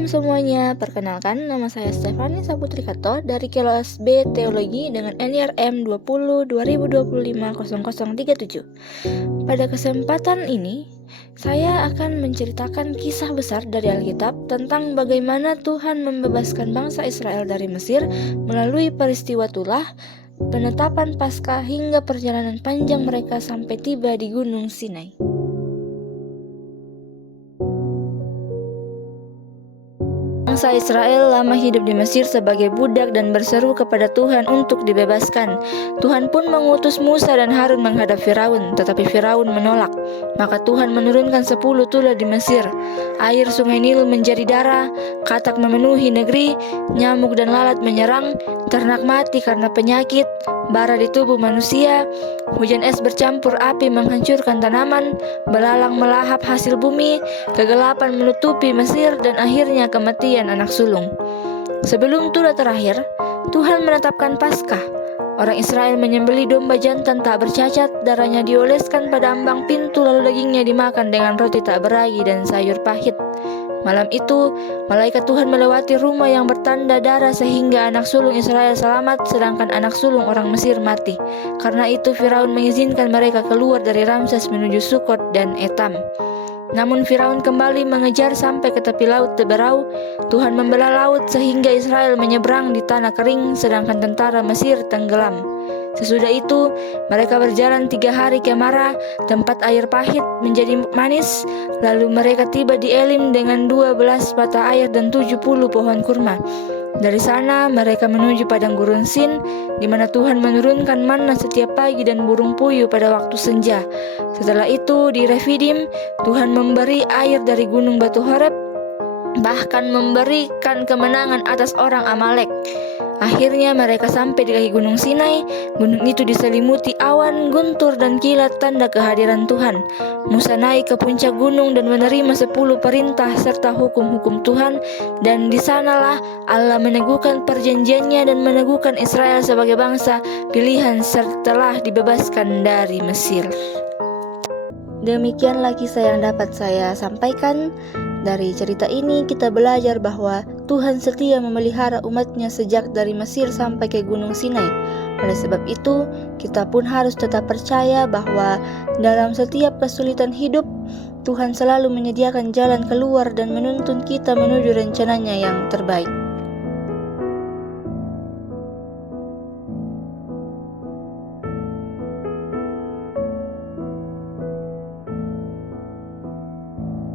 Shalom semuanya, perkenalkan nama saya Stefani Saputri Kato dari kelas B Teologi dengan NIRM 20 2025 0037. Pada kesempatan ini, saya akan menceritakan kisah besar dari Alkitab tentang bagaimana Tuhan membebaskan bangsa Israel dari Mesir melalui peristiwa Tulah, penetapan Paskah hingga perjalanan panjang mereka sampai tiba di Gunung Sinai. Bangsa Israel lama hidup di Mesir sebagai budak dan berseru kepada Tuhan untuk dibebaskan. Tuhan pun mengutus Musa dan Harun menghadap Firaun, tetapi Firaun menolak. Maka Tuhan menurunkan 10 tulah di Mesir. Air sungai Nil menjadi darah, katak memenuhi negeri, nyamuk dan lalat menyerang, ternak mati karena penyakit, bara di tubuh manusia, hujan es bercampur api menghancurkan tanaman, belalang melahap hasil bumi, kegelapan menutupi Mesir, dan akhirnya kematian anak sulung. Sebelum tulah terakhir, Tuhan menetapkan Paskah. Orang Israel menyembelih domba jantan tak bercacat, darahnya dioleskan pada ambang pintu, lalu dagingnya dimakan dengan roti tak beragi dan sayur pahit. Malam itu, malaikat Tuhan melewati rumah yang bertanda darah sehingga anak sulung Israel selamat, sedangkan anak sulung orang Mesir mati. Karena itu Firaun mengizinkan mereka keluar dari Ramses menuju Sukot dan Etam. Namun Firaun kembali mengejar sampai ke tepi laut Teberau. Tuhan membelah laut sehingga Israel menyeberang di tanah kering, sedangkan tentara Mesir tenggelam. Sesudah itu, mereka berjalan 3 hari ke Mara, tempat air pahit menjadi manis. Lalu mereka tiba di Elim dengan 12 mata air dan 70 pohon kurma. Dari sana mereka menuju padang gurun Sin, di mana Tuhan menurunkan manna setiap pagi dan burung puyuh pada waktu senja. Setelah itu di Refidim, Tuhan memberi air dari gunung batu Horeb, bahkan memberikan kemenangan atas orang Amalek. Akhirnya mereka sampai di kaki gunung Sinai. Gunung itu diselimuti awan, guntur, dan kilat, tanda kehadiran Tuhan. Musa naik ke puncak gunung dan menerima 10 perintah serta hukum-hukum Tuhan. Dan di sanalah Allah meneguhkan perjanjiannya dan meneguhkan Israel sebagai bangsa pilihan setelah dibebaskan dari Mesir. Demikianlah kisah yang dapat saya sampaikan. Dari cerita ini kita belajar bahwa Tuhan setia memelihara umatnya sejak dari Mesir sampai ke Gunung Sinai. Oleh sebab itu, kita pun harus tetap percaya bahwa dalam setiap kesulitan hidup, Tuhan selalu menyediakan jalan keluar dan menuntun kita menuju rencananya yang terbaik.